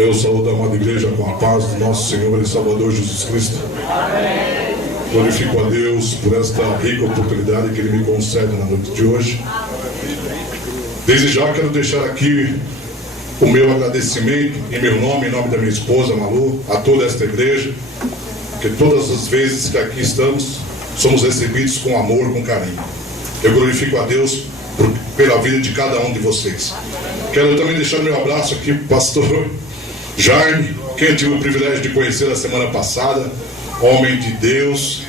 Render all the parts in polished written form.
Eu saúdo a amada igreja com a paz do nosso Senhor e Salvador Jesus Cristo. Amém. Glorifico a Deus por esta rica oportunidade que Ele me concede na noite de hoje. Desde já quero deixar aqui o meu agradecimento em meu nome, em nome da minha esposa Malu, a toda esta igreja, que todas as vezes que aqui estamos, somos recebidos com amor, com carinho. Eu glorifico a Deus pela vida de cada um de vocês. Quero também deixar meu abraço aqui para o pastor Jaime, quem eu tive o privilégio de conhecer na semana passada, homem de Deus.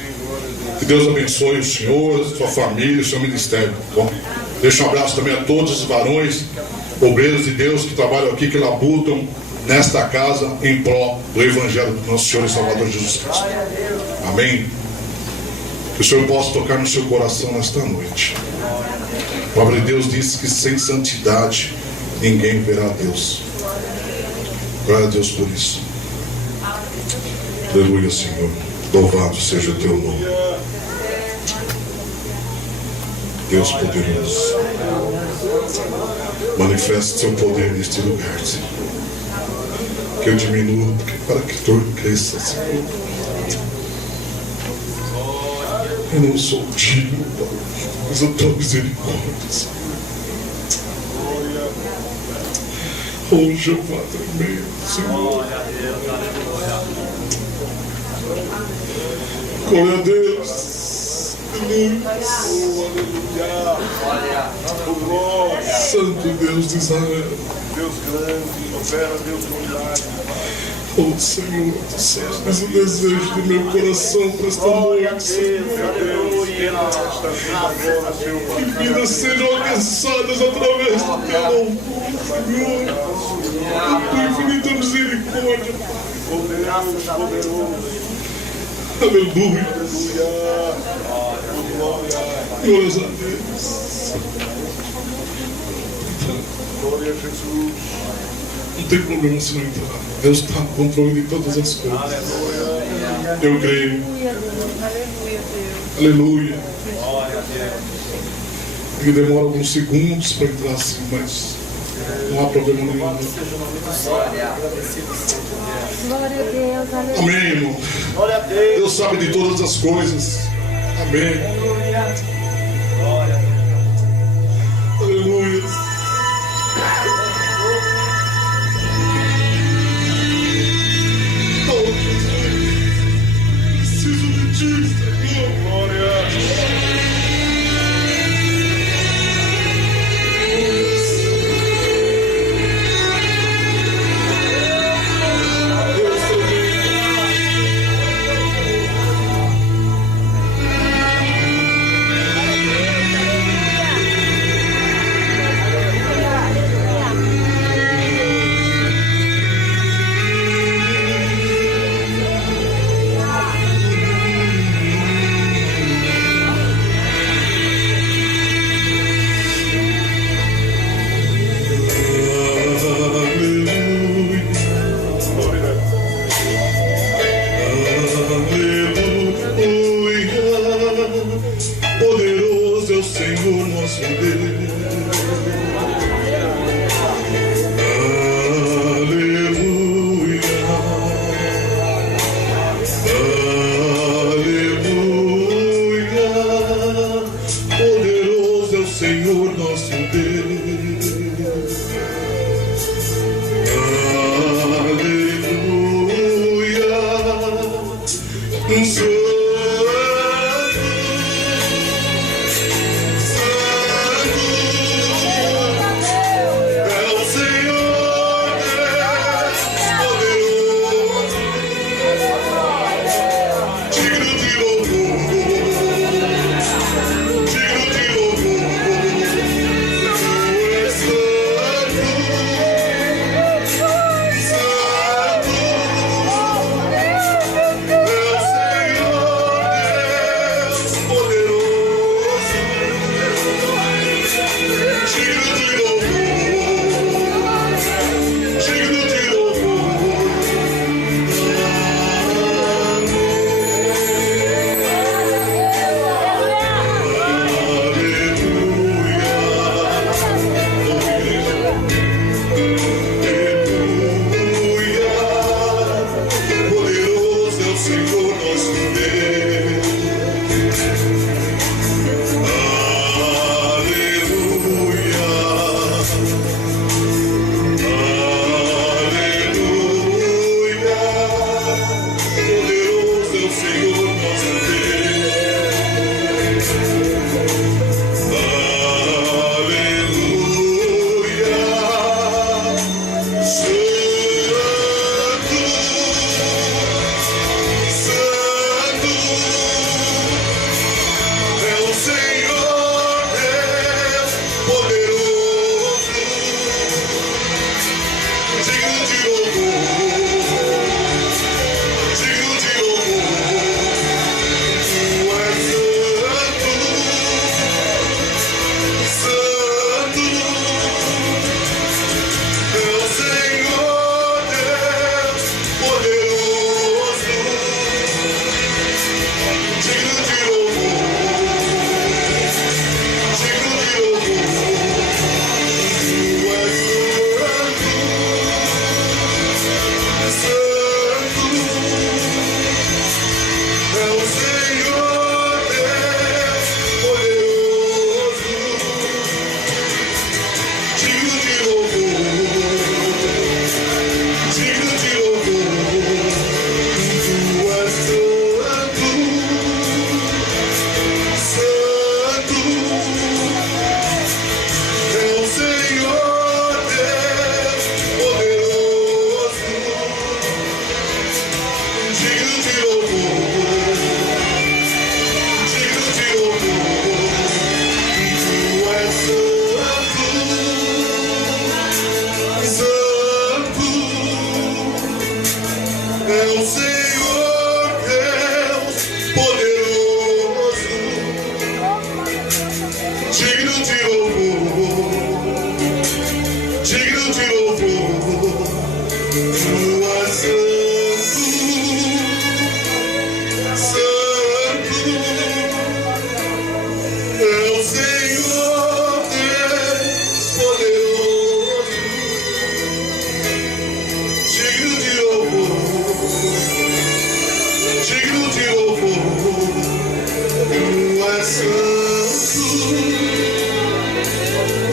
Que Deus abençoe o senhor, sua família, o seu ministério. Bom, deixo um abraço também a todos os varões, obreiros de Deus que trabalham aqui, que labutam nesta casa em prol do Evangelho do nosso Senhor e Salvador Jesus Cristo. Amém. Que o Senhor possa tocar no seu coração nesta noite. A palavra de Deus diz que sem santidade ninguém verá a Deus. Glória a Deus por isso. Aleluia, Senhor. Louvado seja o teu nome. Deus poderoso, manifeste seu poder neste lugar, Senhor. Que eu diminua para que tu cresça, Senhor. Eu não sou digno, mas a tua misericórdia, Senhor. Oh, Jeová tremendo, Senhor. Glória a Deus. Santo Deus de Israel. Deus grande, opera Deus milagre. Oh, Senhor, tu sabes o desejo do meu coração para esta noite, Senhor. Que vidas sejam alcançadas através do teu louvor, Senhor. A tua infinita misericórdia. Poderoso. Aleluia. Glórias a Deus. Glória a Jesus. Não tem problema se não entrar. Deus está no controle de todas as coisas. Eu creio. Aleluia. Ele demora alguns segundos para entrar assim, mas não há problema nenhum. Glória a Deus, aleluia. Amém, irmão. Glória a Deus. Deus sabe de todas as coisas. Amém. Aleluia. Oh, Jesus. Preciso de ti, Senhor. Glória. Poderoso é o Senhor nosso Deus. Aleluia. Aleluia. Poderoso é o Senhor nosso Deus. Aleluia.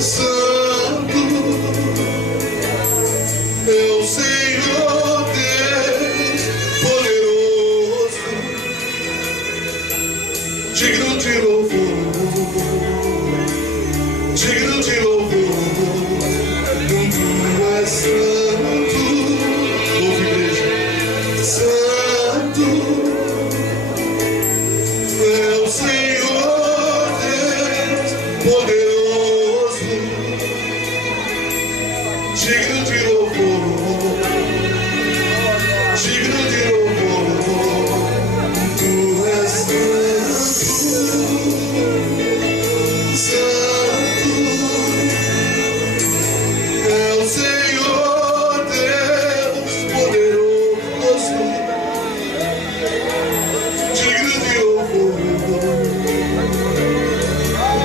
Santo é o Senhor Deus poderoso, digno de louvor, digno de louvor. Tu és santo, ouve igreja, santo é o Senhor Deus poderoso, digno de louvor, digno de louvor. Tu és santo, santo é o Senhor Deus poderoso, digno de louvor,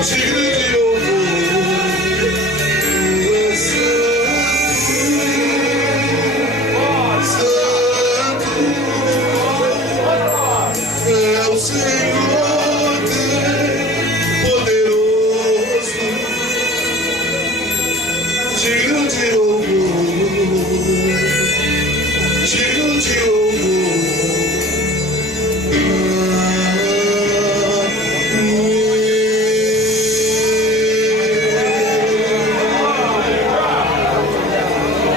digno de louvor. Tu és santo, é o Senhor Deus poderoso, digno de louvor, digno de louvor.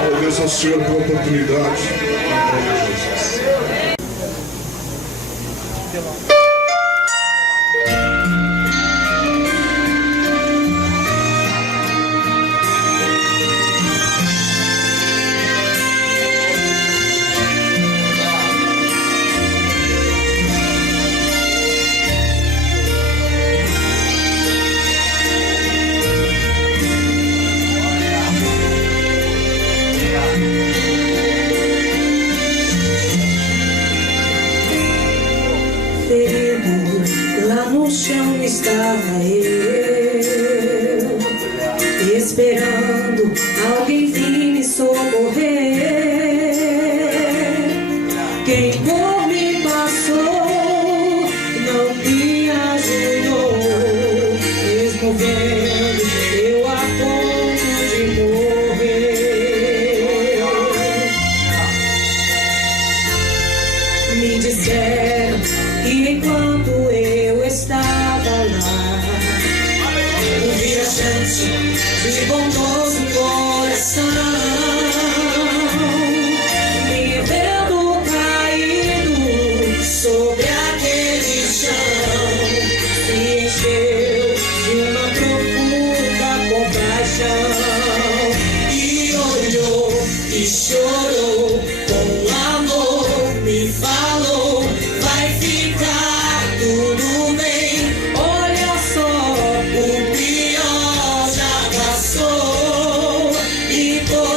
Agradeço ao Senhor pela oportunidade. Em nome de Jesus. Ferido, lá no chão estava eu, esperando alguém vir me socorrer. Quem por mim passou não me ajudou, mesmo vendo eu a ponto de morrer. Me disseram que enquanto eu estava lá, um viajante de bondoso coração, me vendo caído sobre aquele chão, se encheu de uma profunda compaixão e olhou e chorou com amor, me falou: vai ficar tudo bem, olha só, o pior já passou. E por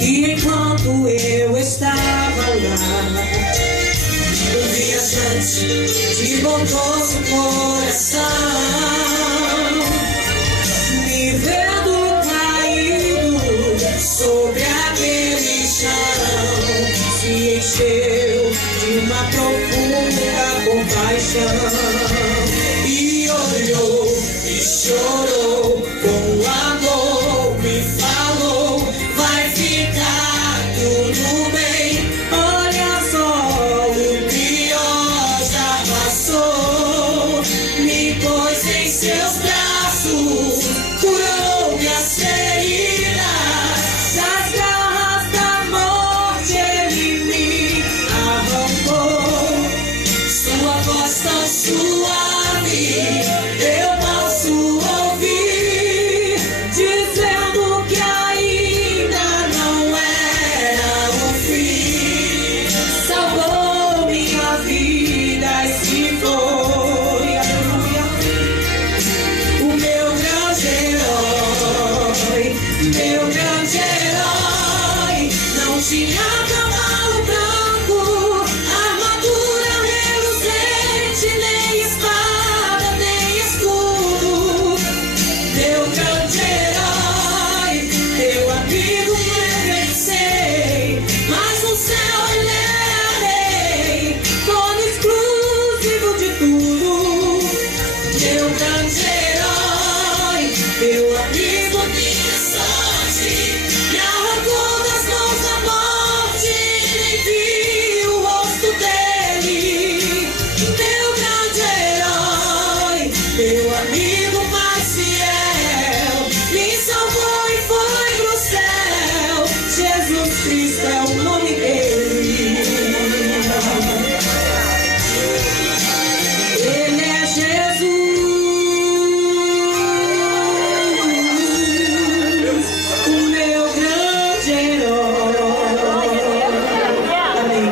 E enquanto eu estava lá, o viajante de bondoso coração, me vendo caído sobre aquele chão, se encheu de uma profunda compaixão e olhou e chorou com amor, me falou: vai ficar tudo bem, olha só, o pior já passou. Me pôs em seus braços, curou minhas feridas, das garras da morte ele me arrancou. Sua voz tão suave eu posso ouvir, dizendo que ainda não era o fim. Salvou minha vida e se foi, aleluia. O meu grande herói, não tinha cavalo branco, armadura reluzente, nem espada, nem escudo. Meu grande herói, meu amigo, eu vencei, mas no céu ele era rei, dono exclusivo de tudo. Meu grande herói, meu amigo, minha sorte, me arrancou das mãos da morte, nem vi o rosto dele. Meu grande herói, meu amigo mais fiel, me salvou e foi pro céu. Jesus Cristo é o nome dele. Ele é Jesus, o meu grande herói. Amém.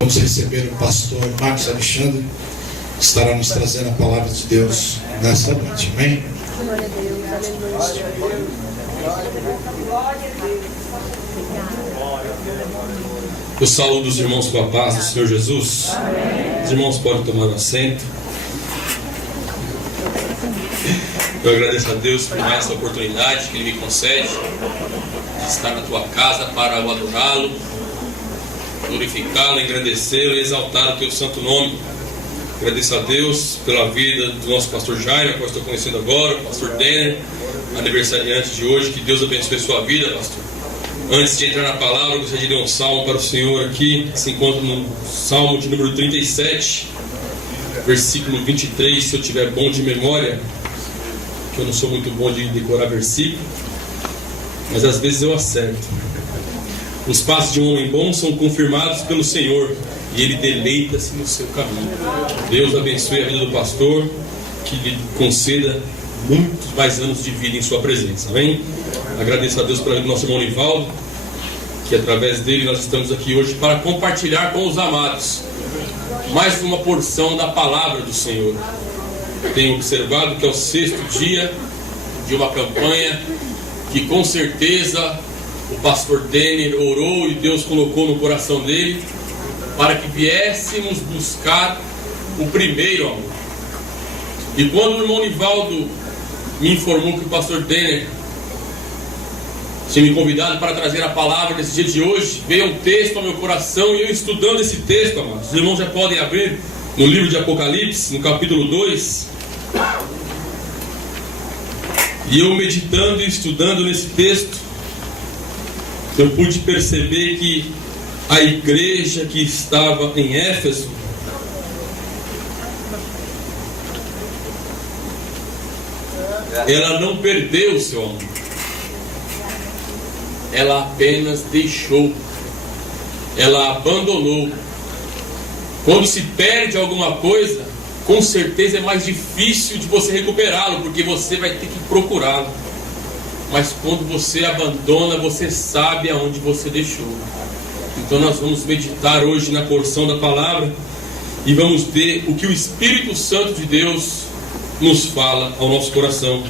Vamos receber o pastor Marcos Alexandre, que estará nos trazendo a palavra de Deus nesta noite. Amém? Glória a Deus, aleluia. Eu saúdo os irmãos com a paz do Senhor Jesus. Amém. Os irmãos podem tomar assento. Eu agradeço a Deus por mais essa oportunidade que Ele me concede de estar na tua casa para o adorá-lo, glorificá-lo, engrandecê-lo e exaltar o teu santo nome. Agradeço a Deus pela vida do nosso pastor Jaime, que eu estou conhecendo agora, o pastor Denner, aniversariante de hoje. Que Deus abençoe a sua vida, pastor. Antes de entrar na palavra, eu gostaria de ler um salmo para o Senhor aqui, que se encontra no Salmo de número 37, versículo 23, se eu tiver bom de memória, que eu não sou muito bom de decorar versículo, mas às vezes eu acerto. Os passos de um homem bom são confirmados pelo Senhor, e ele deleita-se no seu caminho. Deus abençoe a vida do pastor, que lhe conceda muitos mais anos de vida em sua presença. Amém? Agradeço a Deus pela vida do nosso irmão Nivaldo, que através dele nós estamos aqui hoje para compartilhar com os amados mais uma porção da palavra do Senhor. Tenho observado que é o 6º dia de uma campanha que com certeza o pastor Denner orou e Deus colocou no coração dele para que viéssemos buscar o primeiro amor. E quando o irmão Nivaldo me informou que o pastor Denner tinha me convidado para trazer a palavra nesse dia de hoje, veio um texto ao meu coração e eu estudando esse texto, amados, os irmãos já podem abrir no livro de Apocalipse, no capítulo 2, e eu meditando e estudando nesse texto, eu pude perceber que a igreja que estava em Éfeso ela não perdeu o seu amor, ela apenas deixou, ela abandonou. Quando se perde alguma coisa, com certeza é mais difícil de você recuperá-lo, porque você vai ter que procurá-lo. Mas quando você abandona, você sabe aonde você deixou. Então nós vamos meditar hoje na porção da palavra e vamos ver o que o Espírito Santo de Deus nos fala ao nosso coração.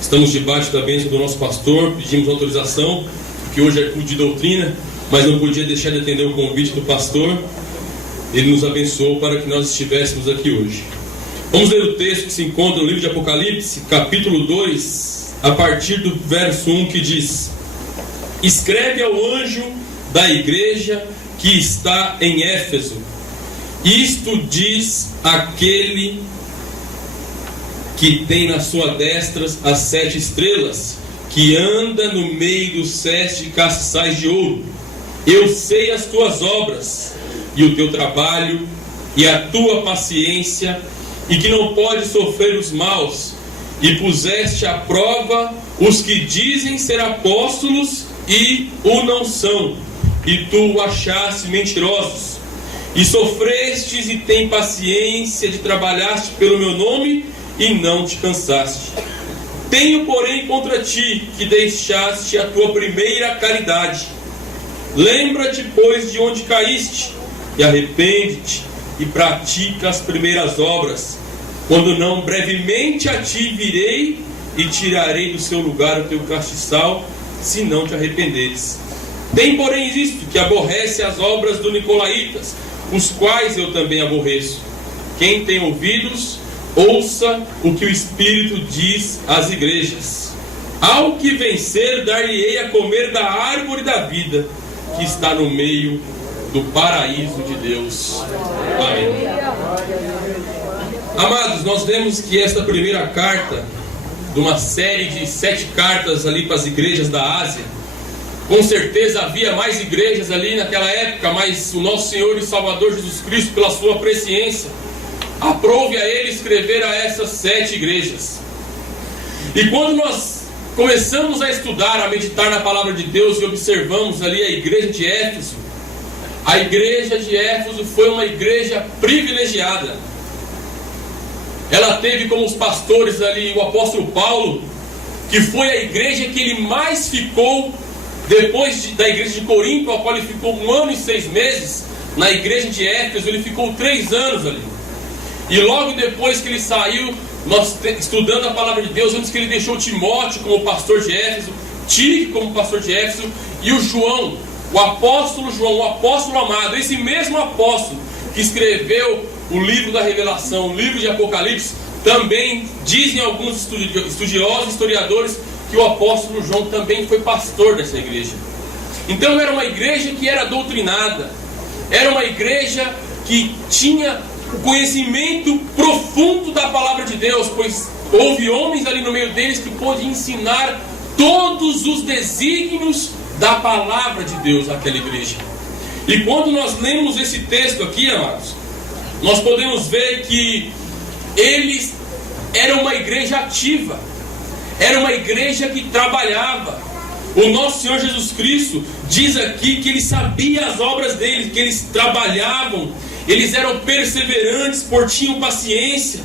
Estamos debaixo da bênção do nosso pastor, pedimos autorização que hoje é culto de doutrina, mas não podia deixar de atender o convite do pastor. Ele nos abençoou para que nós estivéssemos aqui hoje. Vamos ler o texto que se encontra no livro de Apocalipse, capítulo 2, a partir do verso 1, que diz: escreve ao anjo da igreja que está em Éfeso, isto diz aquele que tem na sua destra as 7 estrelas, que anda no meio dos 7 castiçais de ouro. Eu sei as tuas obras, e o teu trabalho, e a tua paciência, e que não pode sofrer os maus, e puseste à prova os que dizem ser apóstolos e o não são, e tu achaste mentirosos, e sofrestes e tem paciência de trabalhaste pelo meu nome e não te cansaste. Tenho, porém, contra ti que deixaste a tua primeira caridade. Lembra-te, pois, de onde caíste, e arrepende-te, e pratica as primeiras obras. Quando não, brevemente a ti virei, e tirarei do seu lugar o teu castiçal, se não te arrependeres. Tem, porém, isto, que aborrece as obras dos nicolaítas, os quais eu também aborreço. Quem tem ouvidos, ouça o que o Espírito diz às igrejas. Ao que vencer, dar-lhe-ei a comer da árvore da vida, que está no meio do paraíso de Deus. Amém. Amados, nós vemos que esta primeira carta, de uma série de 7 cartas ali para as igrejas da Ásia, com certeza havia mais igrejas ali naquela época, mas o nosso Senhor e Salvador Jesus Cristo, pela sua presciência, aprove a ele escrever a essas 7 igrejas. E quando nós começamos a estudar, a meditar na palavra de Deus e observamos ali a igreja de Éfeso, a igreja de Éfeso foi uma igreja privilegiada. Ela teve como os pastores ali o apóstolo Paulo, que foi a igreja que ele mais ficou depois da igreja de Corinto, a qual ele ficou 1 ano e 6 meses. Na igreja de Éfeso ele ficou 3 anos ali. E logo depois que ele saiu, nós estudando a palavra de Deus, antes que ele deixou Timóteo como pastor de Éfeso, Tique como pastor de Éfeso, e o João, o apóstolo João, o apóstolo amado, esse mesmo apóstolo que escreveu o livro da Revelação, o livro de Apocalipse, também dizem alguns estudiosos, historiadores, que o apóstolo João também foi pastor dessa igreja. Então era uma igreja que era doutrinada, era uma igreja que tinha o conhecimento profundo da palavra de Deus, pois houve homens ali no meio deles que podiam ensinar todos os desígnios da palavra de Deus àquela igreja. E quando nós lemos esse texto aqui, amados, nós podemos ver que eles eram uma igreja ativa, era uma igreja que trabalhava. O nosso Senhor Jesus Cristo diz aqui que ele sabia as obras deles, que eles trabalhavam, eles eram perseverantes, tinham paciência,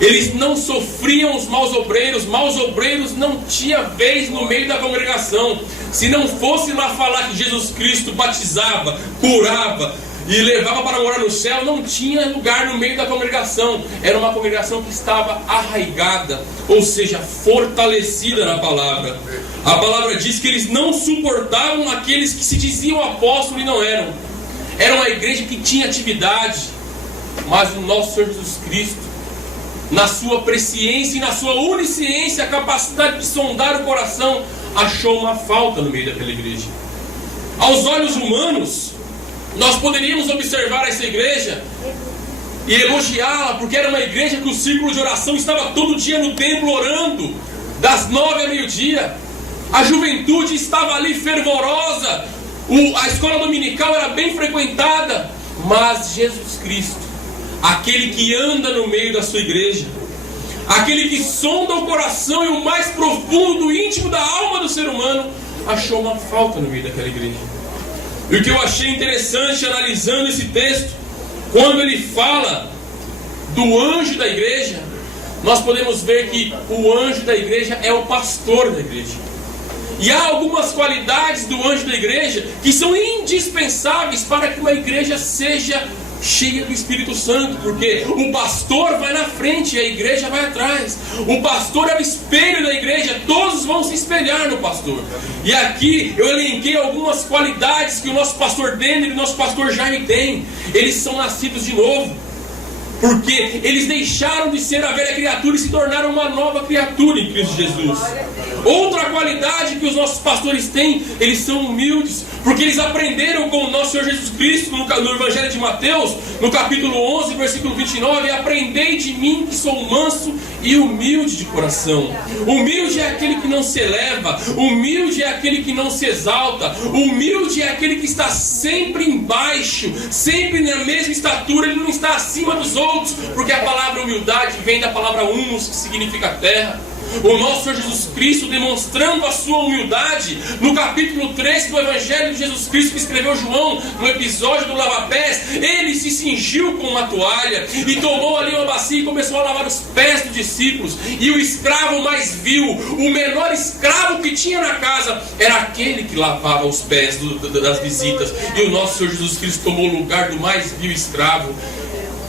eles não sofriam os maus obreiros não tinham vez no meio da congregação. Se não fosse lá falar que Jesus Cristo batizava, curava e levava para morar no céu, não tinha lugar no meio da congregação. Era uma congregação que estava arraigada, ou seja, fortalecida na palavra. A palavra diz que eles não suportavam aqueles que se diziam apóstolos e não eram. Era uma igreja que tinha atividade, mas o nosso Senhor Jesus Cristo, na sua presciência e na sua onisciência, a capacidade de sondar o coração, achou uma falta no meio daquela igreja. Aos olhos humanos, nós poderíamos observar essa igreja e elogiá-la, porque era uma igreja que o círculo de oração estava todo dia no templo orando, das 9 a meio-dia. A juventude estava ali fervorosa, a escola dominical era bem frequentada, mas Jesus Cristo, aquele que anda no meio da sua igreja, aquele que sonda o coração e o mais profundo, íntimo da alma do ser humano, achou uma falta no meio daquela igreja. E o que eu achei interessante analisando esse texto, quando ele fala do anjo da igreja, nós podemos ver que o anjo da igreja é o pastor da igreja. E há algumas qualidades do anjo da igreja que são indispensáveis para que uma igreja seja cheia do Espírito Santo, porque o pastor vai na frente e a igreja vai atrás. O pastor é o espelho da igreja, todos vão se espelhar no pastor. E aqui eu elenquei algumas qualidades que o nosso pastor Denner e o nosso pastor Jaime têm. Eles são nascidos de novo, porque eles deixaram de ser a velha criatura e se tornaram uma nova criatura em Cristo Jesus. Outra qualidade que os nossos pastores têm, eles são humildes, porque eles aprenderam com o nosso Senhor Jesus Cristo no Evangelho de Mateus, no capítulo 11, versículo 29, aprendei de mim que sou manso e humilde de coração. Humilde é aquele que não se eleva, humilde é aquele que não se exalta, humilde é aquele que está sempre embaixo, sempre na mesma estatura, ele não está acima dos outros, porque a palavra humildade vem da palavra humus, que significa terra. O nosso Senhor Jesus Cristo, demonstrando a sua humildade, no capítulo 13 do Evangelho de Jesus Cristo, que escreveu João, no episódio do lava-pés, ele se cingiu com uma toalha e tomou ali uma bacia e começou a lavar os pés dos discípulos. E o escravo mais vil, o menor escravo que tinha na casa, era aquele que lavava os pés das visitas. E o nosso Senhor Jesus Cristo tomou o lugar do mais vil escravo.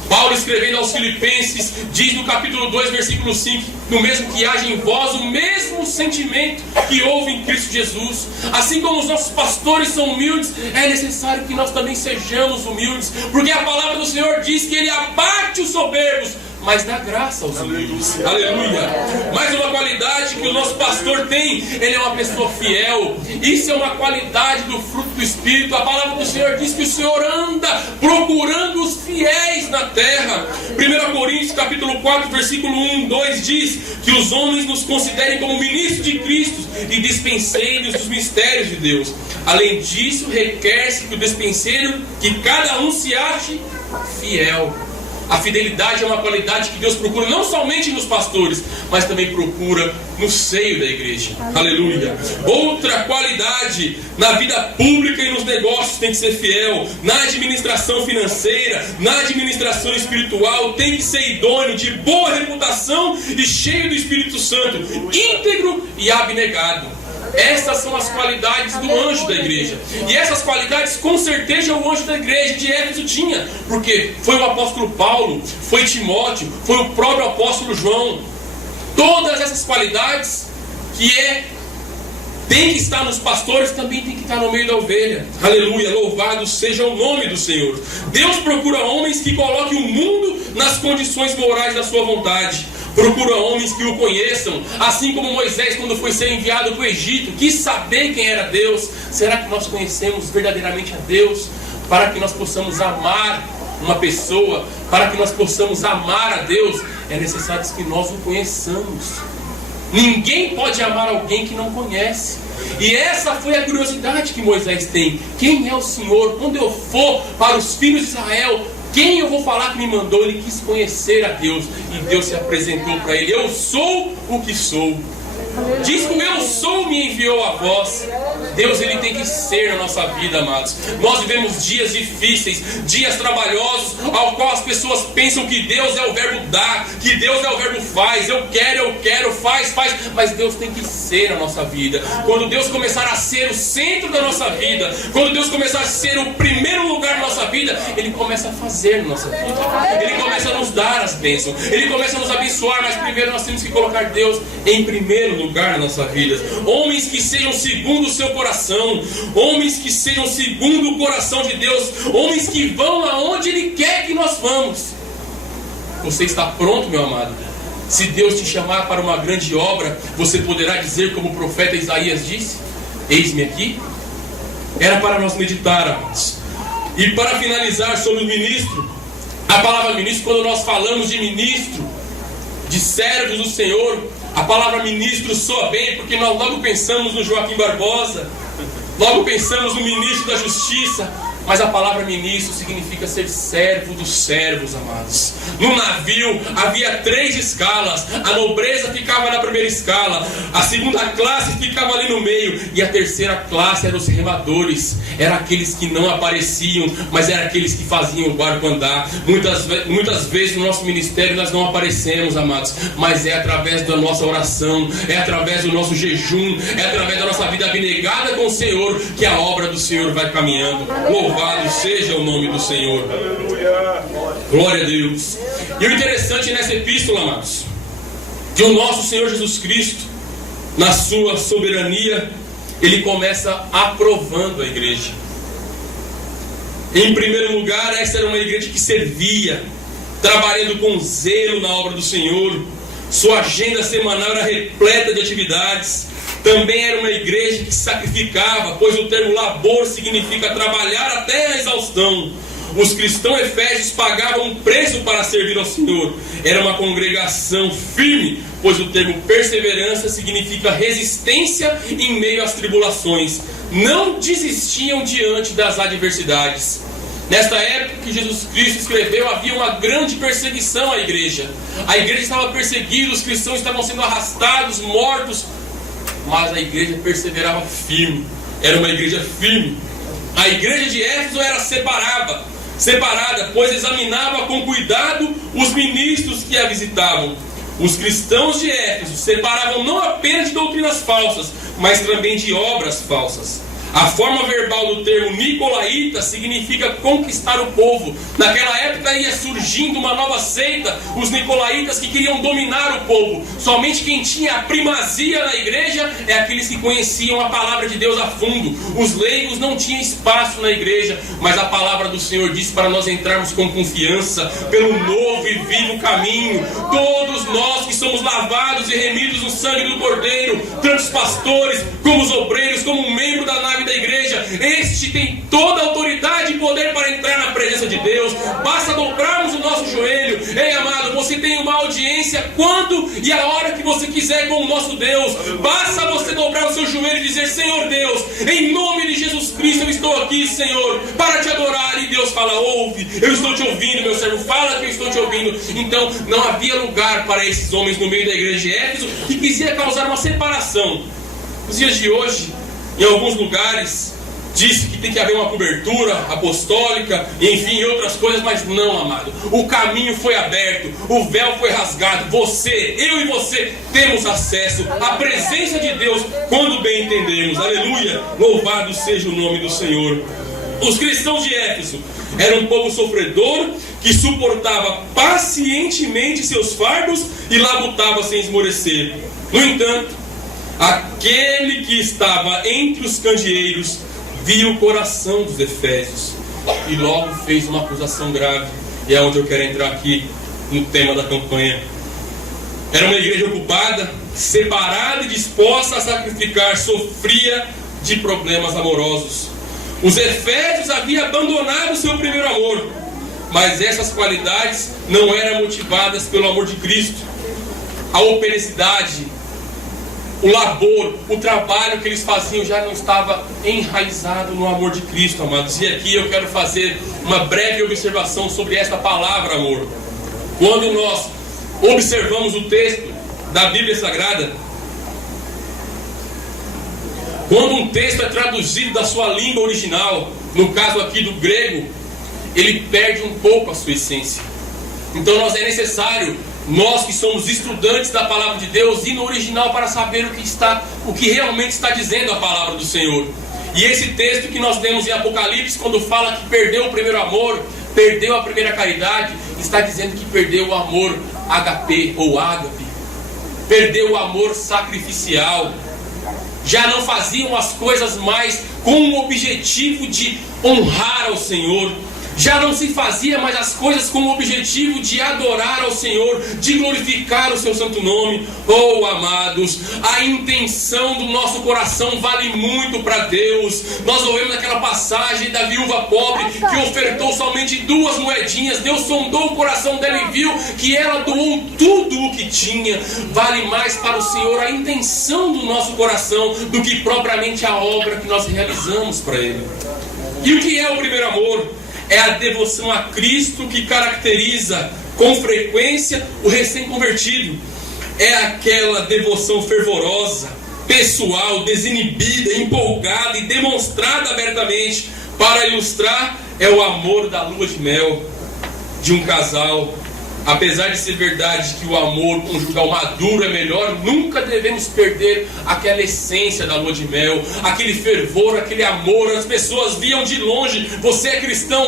Paulo, escrevendo aos Filipenses, diz no capítulo 2, versículo 5, no mesmo que haja em vós o mesmo sentimento que houve em Cristo Jesus. Assim como os nossos pastores são humildes, é necessário que nós também sejamos humildes, porque a palavra do Senhor diz que Ele abate os soberbos, mas dá graça aos humildes. Aleluia! Mais uma qualidade que o nosso pastor tem, ele é uma pessoa fiel. Isso é uma qualidade do fruto do Espírito. A palavra do Senhor diz que o Senhor anda procurando os fiéis na terra. 1 Coríntios capítulo 4, versículo 1, 2 diz que os homens nos considerem como ministros de Cristo e dispenseiros dos mistérios de Deus. Além disso, requer-se que o dispenseiro, que cada um se ache fiel. A fidelidade é uma qualidade que Deus procura não somente nos pastores, mas também procura no seio da igreja. Aleluia! Outra qualidade na vida pública e nos negócios tem que ser fiel. Na administração financeira, na administração espiritual, tem que ser idôneo, de boa reputação e cheio do Espírito Santo, íntegro e abnegado. Essas são as qualidades do anjo da igreja. E essas qualidades com certeza o anjo da igreja de Éfeso tinha, porque foi o apóstolo Paulo, foi Timóteo, foi o próprio apóstolo João. Todas essas qualidades tem que estar nos pastores, também tem que estar no meio da ovelha. Aleluia, louvado seja o nome do Senhor. Deus procura homens que coloquem o mundo nas condições morais da sua vontade. Procura homens que o conheçam, assim como Moisés, quando foi ser enviado para o Egito, quis saber quem era Deus. Será que nós conhecemos verdadeiramente a Deus? Para que nós possamos amar uma pessoa, para que nós possamos amar a Deus, é necessário que nós o conheçamos. Ninguém pode amar alguém que não conhece. E essa foi a curiosidade que Moisés tem. Quem é o Senhor? Quando eu for para os filhos de Israel, quem eu vou falar que me mandou? Ele quis conhecer a Deus. E Deus se apresentou para ele. Eu sou o que sou. Diz que o eu sou me enviou a vós. Deus, ele tem que ser na nossa vida, amados. Nós vivemos dias difíceis, dias trabalhosos, ao qual as pessoas pensam que Deus é o verbo dar, que Deus é o verbo faz. Eu quero, faz. Mas Deus tem que ser na nossa vida. Quando Deus começar a ser o centro da nossa vida, quando Deus começar a ser o primeiro lugar da nossa vida, Ele começa a fazer na nossa vida. Ele começa a nos dar as bênçãos. Ele começa a nos abençoar, mas primeiro nós temos que colocar Deus em primeiro lugar na nossa vida. Homens que sejam segundo o seu coração, homens que sejam segundo o coração de Deus, homens que vão aonde Ele quer que nós vamos. Você está pronto, meu amado? Se Deus te chamar para uma grande obra, você poderá dizer como o profeta Isaías disse: eis-me aqui. Era para nós meditar, amados. E para finalizar sobre o ministro, a palavra ministro, quando nós falamos de ministro, de servos do Senhor, a palavra ministro soa bem, porque nós logo pensamos no Joaquim Barbosa, logo pensamos no ministro da Justiça. Mas a palavra ministro significa ser servo dos servos, amados. No navio havia 3 escalas. A nobreza ficava na primeira escala, a segunda classe ficava ali no meio, e a terceira classe eram os remadores. Eram aqueles que não apareciam, mas eram aqueles que faziam o barco andar. Muitas vezes no nosso ministério nós não aparecemos, amados, mas é através da nossa oração, é através do nosso jejum, é através da nossa vida abnegada com o Senhor que a obra do Senhor vai caminhando. Louvado seja o nome do Senhor. Aleluia. Glória a Deus. E o interessante nessa epístola, amados, que o nosso Senhor Jesus Cristo, na sua soberania, ele começa aprovando a igreja. Em primeiro lugar, essa era uma igreja que servia, trabalhando com zelo na obra do Senhor. Sua agenda semanal era repleta de atividades. Também era uma igreja que sacrificava, pois o termo labor significa trabalhar até a exaustão. Os cristãos efésios pagavam um preço para servir ao Senhor. Era uma congregação firme, pois o termo perseverança significa resistência em meio às tribulações. Não desistiam diante das adversidades. Nesta época que Jesus Cristo escreveu, havia uma grande perseguição à igreja. A igreja estava perseguida, os cristãos estavam sendo arrastados, mortos, mas a igreja perseverava firme. Era uma igreja firme. A igreja de Éfeso era separada, pois examinava com cuidado os ministros que a visitavam. Os cristãos de Éfeso separavam não apenas de doutrinas falsas, mas também de obras falsas. A forma verbal do termo nicolaíta significa conquistar o povo. Naquela época ia surgindo uma nova seita, os nicolaítas, que queriam dominar o povo. Somente quem tinha a primazia na igreja é aqueles que conheciam a palavra de Deus a fundo. Os leigos não tinham espaço na igreja, mas a palavra do Senhor diz para nós entrarmos com confiança pelo novo e vivo caminho. Todos nós que somos lavados e remidos no sangue do Cordeiro, tanto os pastores como os obreiros, como um membro da nave da igreja, este tem toda a autoridade e poder para entrar na presença de Deus. Basta dobrarmos o nosso joelho. Ei, amado, você tem uma audiência quando e a hora que você quiser com o nosso Deus. Basta você dobrar o seu joelho e dizer: Senhor Deus, em nome de Jesus Cristo, eu estou aqui, Senhor, para te adorar. E Deus fala: ouve, eu estou te ouvindo, meu servo, fala que eu estou te ouvindo. Então não havia lugar para esses homens no meio da igreja de Éfeso, que quisia causar uma separação. Nos dias de hoje, em alguns lugares, disse que tem que haver uma cobertura apostólica, enfim, outras coisas, mas não, amado. O caminho foi aberto, o véu foi rasgado. Você, eu e você, temos acesso à presença de Deus quando bem entendemos. Aleluia! Louvado seja o nome do Senhor. Os cristãos de Éfeso eram um povo sofredor que suportava pacientemente seus fardos e labutava sem esmorecer. No entanto, aquele que estava entre os candeeiros viu o coração dos efésios e logo fez uma acusação grave. E é onde eu quero entrar aqui no tema da campanha. Era uma igreja ocupada, separada e disposta a sacrificar, sofria de problemas amorosos. Os efésios haviam abandonado o seu primeiro amor, mas essas qualidades não eram motivadas pelo amor de Cristo. A operosidade, o labor, o trabalho que eles faziam já não estava enraizado no amor de Cristo, amados. E aqui eu quero fazer uma breve observação sobre esta palavra amor. Quando nós observamos o texto da Bíblia Sagrada, quando um texto é traduzido da sua língua original, no caso aqui do grego, ele perde um pouco a sua essência. Então é necessário, nós que somos estudantes da palavra de Deus, ir no original para saber o que realmente está dizendo a palavra do Senhor. E esse texto que nós lemos em Apocalipse, quando fala que perdeu o primeiro amor, perdeu a primeira caridade, está dizendo que perdeu o amor HP ou ágape, perdeu o amor sacrificial. Já não faziam as coisas mais com o objetivo de honrar ao Senhor. Já não se fazia mais as coisas com o objetivo de adorar ao Senhor, de glorificar o seu santo nome. Oh, amados, a intenção do nosso coração vale muito para Deus. Nós ouvimos aquela passagem da viúva pobre que ofertou somente 2 moedinhas. Deus sondou o coração dela e viu que ela doou tudo o que tinha. Vale mais para o Senhor a intenção do nosso coração do que propriamente a obra que nós realizamos para Ele. E o que é o primeiro amor? É a devoção a Cristo que caracteriza com frequência o recém-convertido. É aquela devoção fervorosa, pessoal, desinibida, empolgada e demonstrada abertamente. Para ilustrar, é o amor da lua de mel de um casal Apesar de ser verdade que o amor conjugal maduro é melhor, nunca devemos perder aquela essência da lua de mel, aquele fervor, aquele amor. As pessoas viam de longe, você é cristão,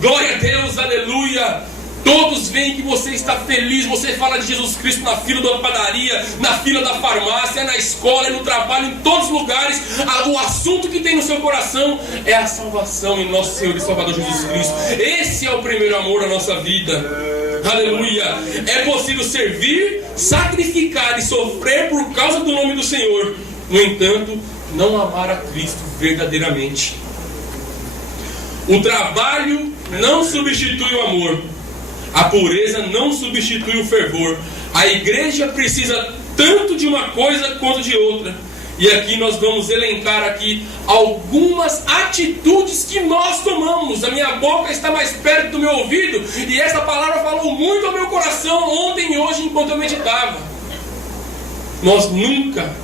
glória a Deus, aleluia. Todos veem que você está feliz, você fala de Jesus Cristo na fila da padaria, na fila da farmácia, na escola, no trabalho, em todos os lugares. O assunto que tem no seu coração é a salvação em nosso Senhor e Salvador Jesus Cristo. Esse é o primeiro amor da nossa vida. Aleluia. É possível servir, sacrificar e sofrer por causa do nome do Senhor. No entanto, não amar a Cristo verdadeiramente. O trabalho não substitui o amor. A pureza não substitui o fervor. A igreja precisa tanto de uma coisa quanto de outra. E aqui nós vamos elencar aqui algumas atitudes que nós tomamos. A minha boca está mais perto do meu ouvido, e essa palavra falou muito ao meu coração ontem e hoje enquanto eu meditava. Nós nunca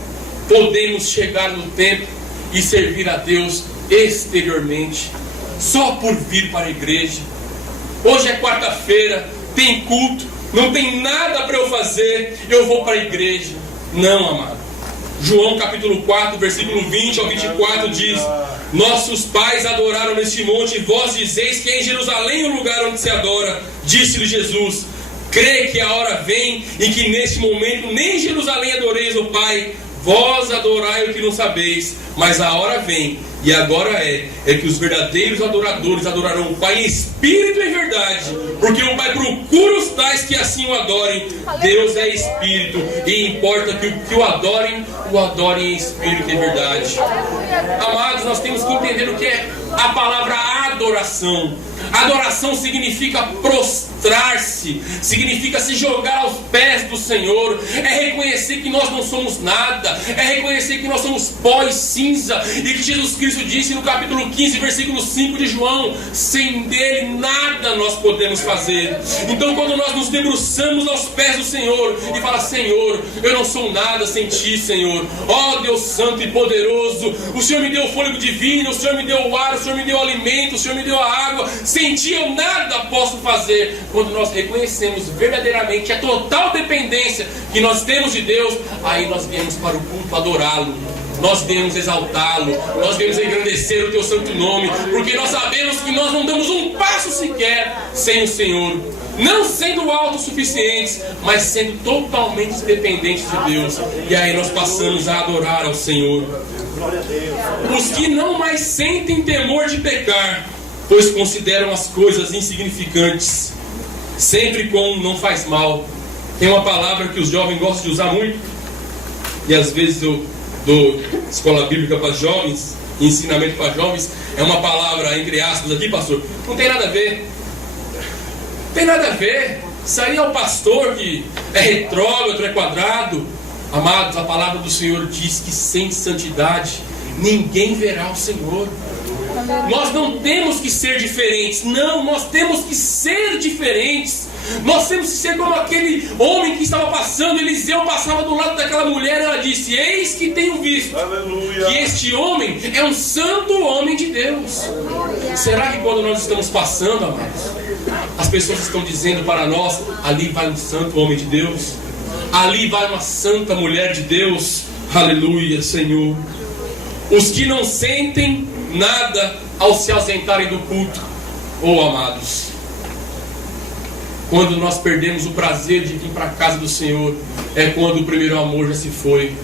podemos chegar no templo e servir a Deus exteriormente, só por vir para a igreja. Hoje é quarta-feira, tem culto, não tem nada para eu fazer, eu vou para a igreja. Não, amado. João capítulo 4, versículo 20 ao 24 diz: nossos pais adoraram neste monte, e vós dizeis que é em Jerusalém o lugar onde se adora. Disse-lhe Jesus: crê que a hora vem em que neste momento nem em Jerusalém adoreis o Pai. Vós adorai o que não sabeis, mas a hora vem, e agora é que os verdadeiros adoradores adorarão o Pai em espírito e em verdade, porque o Pai procura os tais que assim o adorem. Deus é espírito, e importa que o adorem em espírito e em verdade. Amados, nós temos que entender o que é a palavra adoração. Adoração significa prostrar-se, significa se jogar aos pés do Senhor, é reconhecer que nós não somos nada, é reconhecer que nós somos pó e cinza, e que Jesus Cristo disse no capítulo 15, versículo 5 de João: sem dele nada nós podemos fazer. Então, quando nós nos debruçamos aos pés do Senhor e fala: Senhor, eu não sou nada sem ti, Senhor, ó Deus santo e poderoso, o Senhor me deu o fôlego divino, o Senhor me deu o ar, o Senhor me deu o alimento, o Senhor me deu a água, sem ti eu nada posso fazer. Quando nós reconhecemos verdadeiramente a total dependência que nós temos de Deus, aí nós viemos para o culto adorá-lo, nós viemos exaltá-lo, nós viemos engrandecer o teu santo nome, porque nós sabemos que nós não damos um passo sequer sem o Senhor, não sendo autossuficientes, mas sendo totalmente dependentes de Deus. E aí nós passamos a adorar ao Senhor. Os que não mais sentem temor de pecar, pois consideram as coisas insignificantes, sempre com não faz mal. Tem uma palavra que os jovens gostam de usar muito, e às vezes eu dou escola bíblica para jovens, ensinamento para jovens. É uma palavra entre aspas aqui, pastor, não tem nada a ver. Não tem nada a ver. Isso aí é o pastor que é retrógrado, é quadrado. Amados, a palavra do Senhor diz que sem santidade ninguém verá o Senhor. Nós não temos que ser diferentes. Não, nós temos que ser diferentes. Nós temos que ser como aquele homem que estava passando. Eliseu passava do lado daquela mulher e ela disse: eis que tenho visto que este homem é um santo homem de Deus. Será que quando nós estamos passando, amados, as pessoas estão dizendo para nós: ali vai um santo homem de Deus, ali vai uma santa mulher de Deus? Aleluia, Senhor. Os que não sentem nada ao se ausentarem do culto, amados, quando nós perdemos o prazer de vir para a casa do Senhor, é quando o primeiro amor já se foi.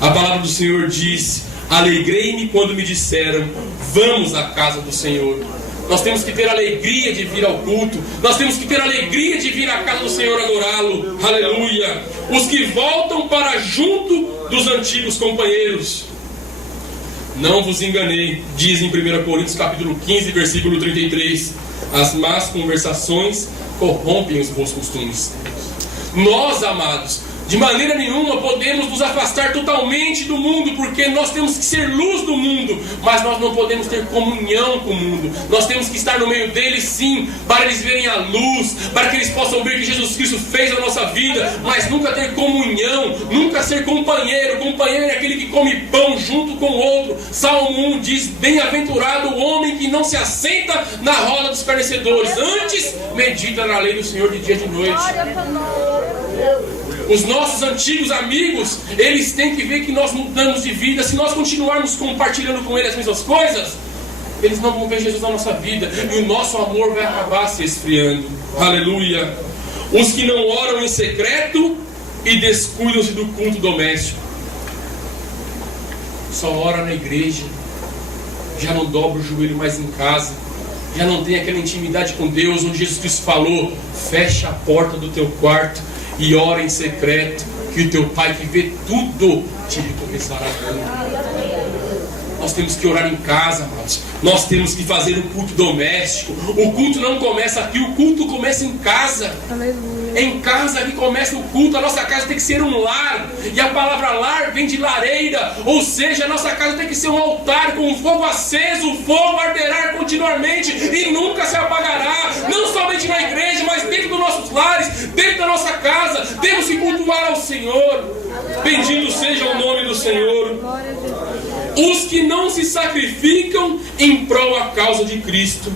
A palavra do Senhor diz: alegrei-me quando me disseram, vamos à casa do Senhor. Nós temos que ter alegria de vir ao culto, nós temos que ter alegria de vir à casa do Senhor adorá-lo. Aleluia. Os que voltam para junto dos antigos companheiros. Não vos enganei, diz em 1 Coríntios capítulo 15, versículo 33, as más conversações corrompem os bons costumes. Nós, amados, De maneira nenhuma podemos nos afastar totalmente do mundo, porque nós temos que ser luz do mundo, mas nós não podemos ter comunhão com o mundo. Nós temos que estar no meio deles, sim, para eles verem a luz, para que eles possam ver que Jesus Cristo fez na nossa vida, mas nunca ter comunhão, nunca ser companheiro. Companheiro é aquele que come pão junto com o outro. Salmo 1 diz: bem-aventurado o homem que não se assenta na roda dos escarnecedores, antes medita na lei do Senhor de dia e de noite. Os nossos antigos amigos, eles têm que ver que nós mudamos de vida. Se nós continuarmos compartilhando com eles as mesmas coisas, eles não vão ver Jesus na nossa vida, e o nosso amor vai acabar se esfriando. Aleluia. Os que não oram em secreto e descuidam-se do culto doméstico. Só ora na igreja, já não dobra o joelho mais em casa, já não tem aquela intimidade com Deus, onde Jesus Cristo falou: fecha a porta do teu quarto e ora em secreto, que o teu Pai que vê tudo te recompensará. Nós temos que orar em casa, amados. Nós temos que fazer o culto doméstico. O culto não começa aqui, o culto começa em casa. Aleluia. É em casa que começa o culto. A nossa casa tem que ser um lar. E a palavra lar vem de lareira. Ou seja, a nossa casa tem que ser um altar com um fogo aceso. O fogo arderá continuamente e nunca se apagará. Não somente na igreja, mas dentro dos nossos lares, dentro da nossa casa. Temos que cultuar ao Senhor. Bendito seja o nome do Senhor. Glória a Deus. Os que não se sacrificam em prol à causa de Cristo.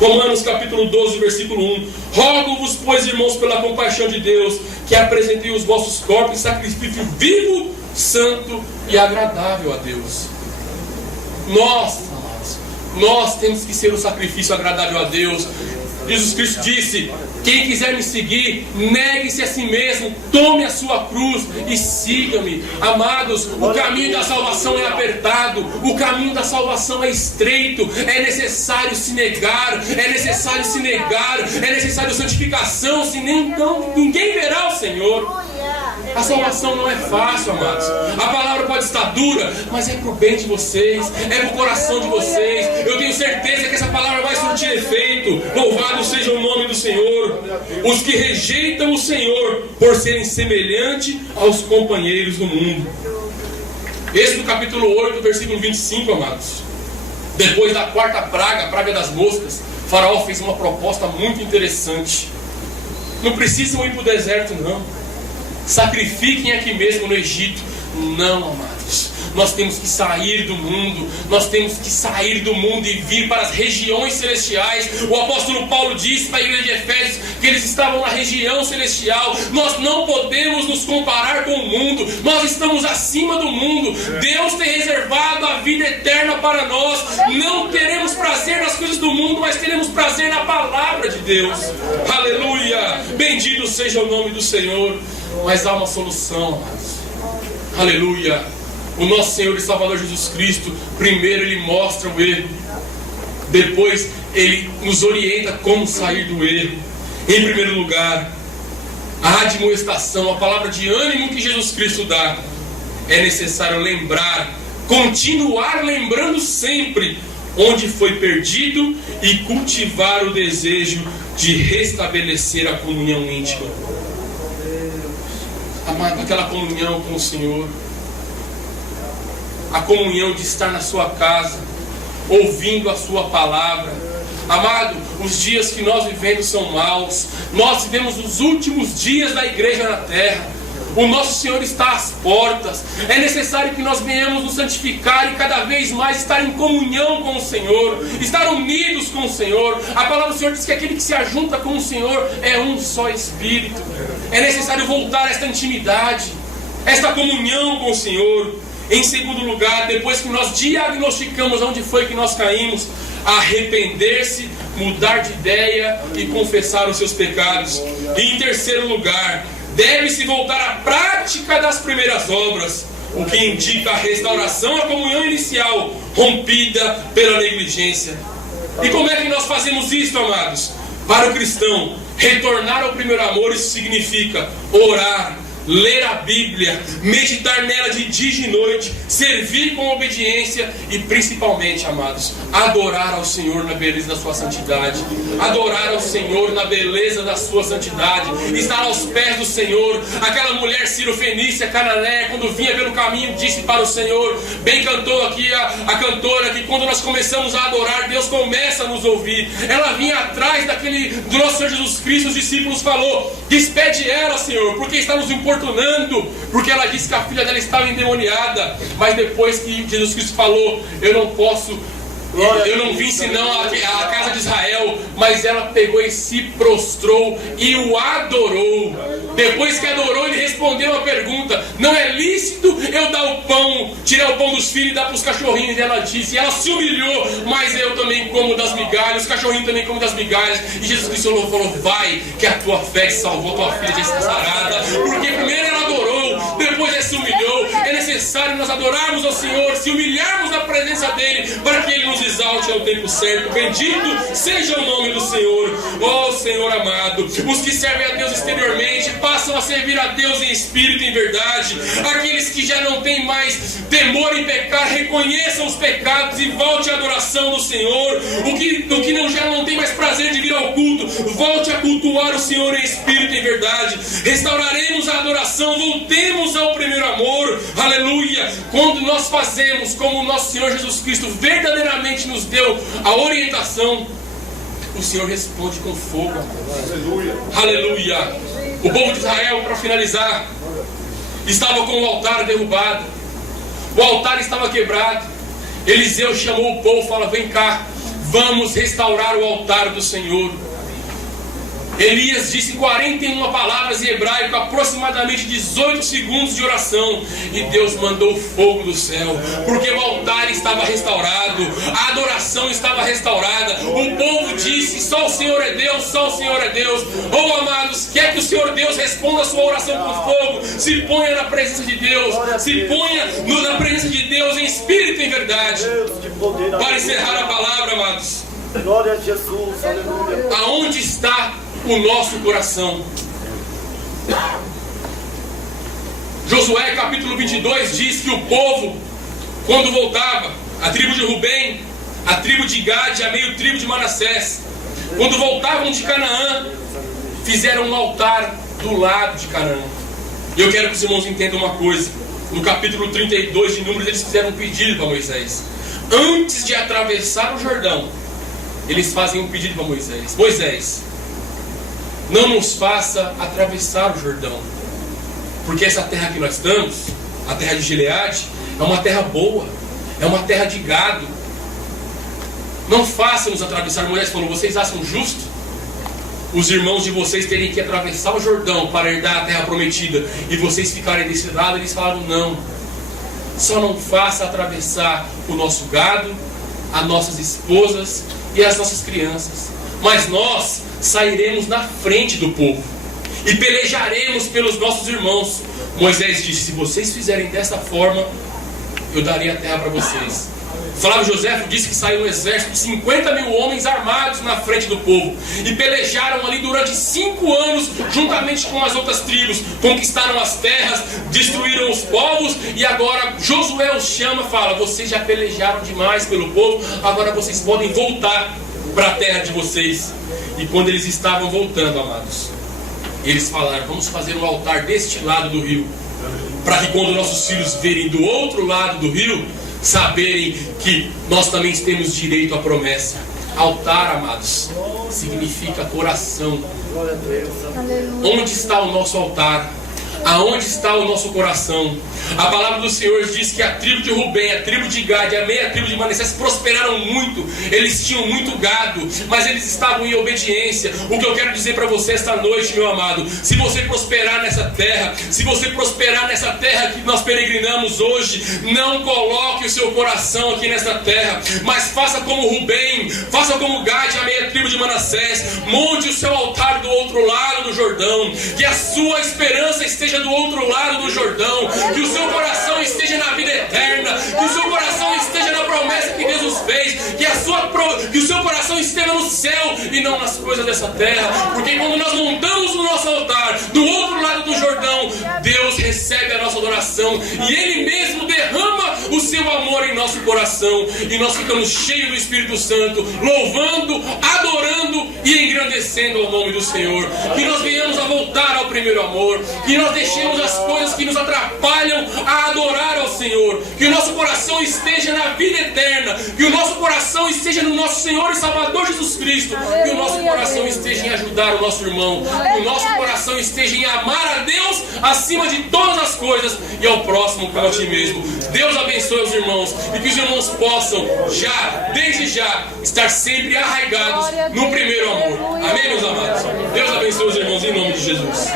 Romanos capítulo 12, versículo 1. Rogo-vos, pois, irmãos, pela compaixão de Deus, que apresentem os vossos corpos em sacrifício vivo, santo e agradável a Deus. Nós, amados, nós temos que ser um sacrifício agradável a Deus. Jesus Cristo disse: quem quiser me seguir, negue-se a si mesmo, tome a sua cruz e siga-me. Amados, o caminho da salvação é apertado, o caminho da salvação é estreito. É necessário se negar, é necessário santificação, senão então ninguém verá o Senhor. A salvação não é fácil, amados. A palavra pode estar dura, mas é pro bem de vocês, é pro coração de vocês. Eu tenho certeza que essa palavra vai surtir efeito. Louvado seja o nome do Senhor. Os que rejeitam o Senhor por serem semelhantes aos companheiros do mundo. Êxodo capítulo 8, versículo 25, amados. Depois da quarta praga, a praga das moscas, Faraó fez uma proposta muito interessante. Não precisam ir para o deserto, não. Sacrifiquem aqui mesmo no Egito. Não, amados. Nós temos que sair do mundo. Nós temos que sair do mundo e vir para as regiões celestiais. O apóstolo Paulo disse para a igreja de Efésios que eles estavam na região celestial. Nós não podemos nos comparar com o mundo. Nós estamos acima do mundo. Deus tem reservado a vida eterna para nós. Não teremos prazer nas coisas do mundo, mas teremos prazer na palavra de Deus. Aleluia! Bendito seja o nome do Senhor. Mas há uma solução, amados. Aleluia! O nosso Senhor e Salvador Jesus Cristo, primeiro Ele mostra o erro, depois Ele nos orienta como sair do erro. Em primeiro lugar, a admoestação, a palavra de ânimo que Jesus Cristo dá. É necessário lembrar, continuar lembrando sempre onde foi perdido e cultivar o desejo de restabelecer a comunhão íntima. Amado, aquela comunhão com o Senhor, a comunhão de estar na sua casa, ouvindo a sua palavra. Amado, os dias que nós vivemos são maus. Nós vivemos os últimos dias da igreja na terra. O nosso Senhor está às portas. É necessário que nós venhamos nos santificar e cada vez mais estar em comunhão com o Senhor, estar unidos com o Senhor. A palavra do Senhor diz que aquele que se ajunta com o Senhor é um só Espírito. É necessário voltar a esta intimidade, esta comunhão com o Senhor. Em segundo lugar, depois que nós diagnosticamos onde foi que nós caímos, arrepender-se, mudar de ideia e confessar os seus pecados. E em terceiro lugar, deve-se voltar à prática das primeiras obras, o que indica a restauração à comunhão inicial, rompida pela negligência. E como é que nós fazemos isso, amados? Para o cristão, retornar ao primeiro amor, isso significa orar, ler a Bíblia, meditar nela de dia e de noite, servir com obediência e principalmente, amados, adorar ao Senhor na beleza da sua santidade, adorar ao Senhor na beleza da sua santidade, estar aos pés do Senhor. Aquela mulher Cirofenícia, cananeia, quando vinha pelo caminho, disse para o Senhor, bem cantou aqui a cantora, que quando nós começamos a adorar, Deus começa a nos ouvir. Ela vinha atrás do nosso Senhor Jesus Cristo. Os discípulos falou, despede ela, Senhor, porque está nos importunando, porque ela disse que a filha dela estava endemoniada. Mas depois que Jesus Cristo falou, eu não vim senão a casa de Israel, mas ela pegou e se prostrou e o adorou. Depois que adorou, ele respondeu a pergunta, não é lícito eu dar o pão, tirar o pão dos filhos e dar para os cachorrinhos? E ela disse, ela se humilhou, mas eu também como das migalhas, os cachorrinhos também comem das migalhas. E Jesus Cristo falou, vai, que a tua fé te salvou, tua filha já está sarada. Porque primeiro ela adorou, depois ela se humilhou. É necessário nós adorarmos ao Senhor, se humilharmos na presença dele, para que ele nos exalte ao tempo certo. Bendito seja o nome do Senhor. Ó Senhor amado, os que servem a Deus exteriormente passam a servir a Deus em espírito e em verdade. Aqueles que já não têm mais temor em pecar, reconheçam os pecados e volte à adoração do Senhor. O que já não tem mais prazer de vir ao culto, volte a cultuar o Senhor em espírito e em verdade. Restauraremos a adoração, voltemos ao primeiro amor. Aleluia. Quando nós fazemos como o nosso Senhor Jesus Cristo verdadeiramente nos deu a orientação, o Senhor responde com fogo. Aleluia. Aleluia. O povo de Israel, para finalizar, estava com o altar derrubado, o altar estava quebrado. Eliseu chamou o povo e falou, vem cá, vamos restaurar o altar do Senhor. Elias disse 41 palavras em hebraico, aproximadamente 18 segundos de oração, e Deus mandou fogo do céu, porque o altar estava restaurado, a adoração estava restaurada. O povo disse, só o Senhor é Deus, só o Senhor é Deus. Oh amados, quer que o Senhor Deus responda a sua oração com fogo? Se ponha na presença de Deus, se ponha na presença de Deus em espírito e em verdade. Para encerrar a palavra, amados, glória a Jesus, aleluia. Aonde está o nosso coração? Josué capítulo 22 diz que o povo, quando voltava, a tribo de Rubem, a tribo de Gade, a meio tribo de Manassés, quando voltavam de Canaã, fizeram um altar do lado de Canaã. E eu quero que os irmãos entendam uma coisa. No capítulo 32 de Números, eles fizeram um pedido para Moisés. Antes de atravessar o Jordão, eles fazem um pedido para Moisés. Moisés, não nos faça atravessar o Jordão, porque essa terra que nós estamos, a terra de Gileade, é uma terra boa, é uma terra de gado. Não faça-nos atravessar. Moisés falou, vocês acham justo os irmãos de vocês terem que atravessar o Jordão para herdar a terra prometida e vocês ficarem desse lado? Eles falaram, não, só não faça atravessar o nosso gado, as nossas esposas e as nossas crianças, mas nós sairemos na frente do povo e pelejaremos pelos nossos irmãos. Moisés disse, se vocês fizerem dessa forma, eu darei a terra para vocês. Flávio Joséfo disse que saiu um exército de 50 mil homens armados na frente do povo e pelejaram ali durante 5 anos juntamente com as outras tribos, conquistaram as terras, destruíram os povos, e agora Josué os chama e fala, vocês já pelejaram demais pelo povo, agora vocês podem voltar para a terra de vocês. E quando eles estavam voltando, amados, eles falaram, vamos fazer um altar deste lado do rio, para que quando nossos filhos verem do outro lado do rio, saberem que nós também temos direito à promessa. Altar, amados, significa coração. Onde está o nosso altar? Aonde está o nosso coração? A palavra do Senhor diz que a tribo de Rubem, a tribo de Gade, a meia tribo de Manassés prosperaram muito. Eles tinham muito gado, mas eles estavam em obediência. O que eu quero dizer para você esta noite, meu amado, se você prosperar nessa terra, se você prosperar nessa terra que nós peregrinamos hoje, não coloque o seu coração aqui nesta terra, mas faça como Rubem, faça como Gade, a meia tribo de Manassés, monte o seu altar do outro lado do Jordão, que a sua esperança esteja do outro lado do Jordão, que o seu coração esteja na vida eterna, que o seu coração esteja na promessa que Deus nos fez, que o seu coração esteja no céu e não nas coisas dessa terra, porque quando nós montamos o nosso altar do outro lado do Jordão, Deus coração, e Ele mesmo derrama o seu amor em nosso coração, e nós ficamos cheios do Espírito Santo, louvando, adorando e engrandecendo ao nome do Senhor. Que nós venhamos a voltar ao primeiro amor, que nós deixemos as coisas que nos atrapalham a adorar ao Senhor, que o nosso coração esteja na vida eterna, que o nosso coração esteja no nosso Senhor e Salvador Jesus Cristo, que o nosso coração esteja em ajudar o nosso irmão, que o nosso coração esteja em amar a Deus acima de todas as coisas e ao próximo como a ti mesmo. Deus abençoe os irmãos e que os irmãos possam desde já, estar sempre arraigados no primeiro amor. Amém, meus amados? Deus abençoe os irmãos em nome de Jesus.